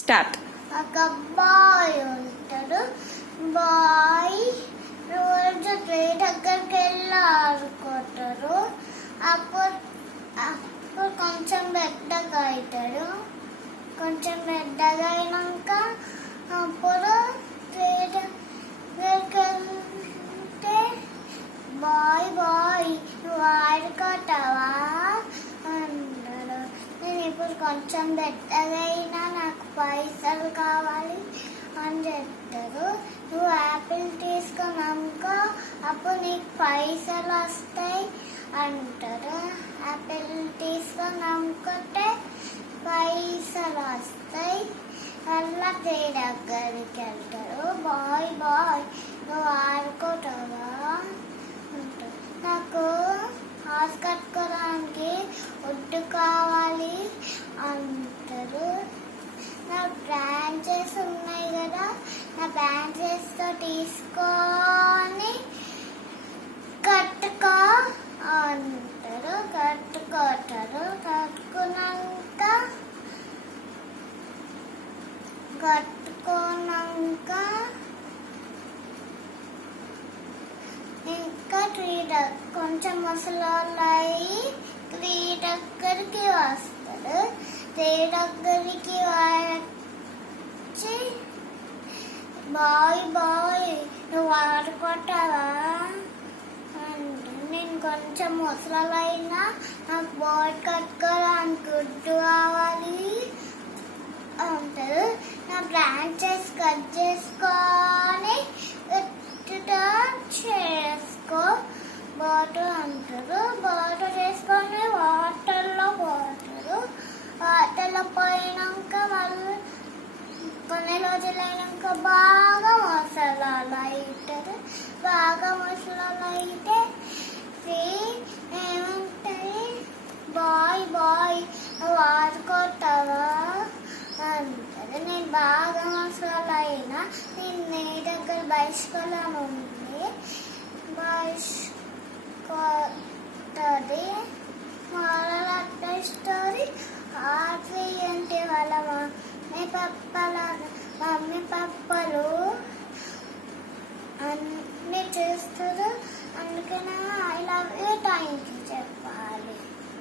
Start. ఒక bye ఉంటాడు. Bye రోజు ట్రీ దగ్గరికి వెళ్ళి ఆడుకుంటారు. అప్పుడు కొంచెం పెద్దగా అవుతాడు. కొంచెం పెద్దగా అయినాక అప్పుడు ట్రీ దగ్గరికి వెళ్తే బాయ్ నువ్వు ఆడుకుంటావా అంటాడు. నేను ఇప్పుడు కొంచెం పెద్దగా అయినా నాకు పైసలు కావాలి అని చెప్తారు. నువ్వు యాపిల్ తీసుకొని అమ్ముకో, అప్పుడు నీకు పైసలు వస్తాయి అంటారు. యాపిల్ తీసుకొని అమ్ముకుంటే పైసలు వస్తాయి. అలా ట్రీ దగ్గరికి వెళ్తారు. బాయ్ నువ్వు ఆడుకుంటావా అంటారు. నాకు హౌస్ కట్టుకోవడానికి వుడ్ కావాలి అంటారు. నా బ్రాంచెస్ ఉన్నాయి కదా, నా బ్రాంచెస్తో తీసుకొని కట్టుకో అంటారు. కట్టుకున్నాక ఇంకా కొంచెం ముసలోళ్ళు అయ్యి ట్రీ దగ్గరికి వస్తారు. ట్రీ దగ్గరికి వచ్చి బాయ్ నువ్వు ఆడుకుంటావా అంటే, నేను కొంచెం ముసలైనా నాకు బాయ్ కట్టుకోవడానికి గుడ్డు కావాలి అంటారు. నా బ్రాంచెస్ కట్ చేసుకొని చేసుకో బాటర్ అంటారు. బాటర్ చేసుకొని వాటర్లో పోయినాక వాళ్ళు కొన్ని రోజులు అయినాక బాగా మసాలాలు అవుతారు. బాగా మసాలాలు అయితే ఏమంటాయి, బాయ్ నువ్వు ఆడుకుంటావా అంటారు. నేను బాగా మసాలా అయినా నేను నీ దగ్గర బయసుకొలను ఉంది, బయసుకొస్తుంది. మారల్ అట్ట స్టోరీ. ఆర్ట్రీ అంటే వాళ్ళ మమ్మీ పప్పలు అన్నీ చేస్తారు. అందుకనే I love you, thank you చెప్పాలి.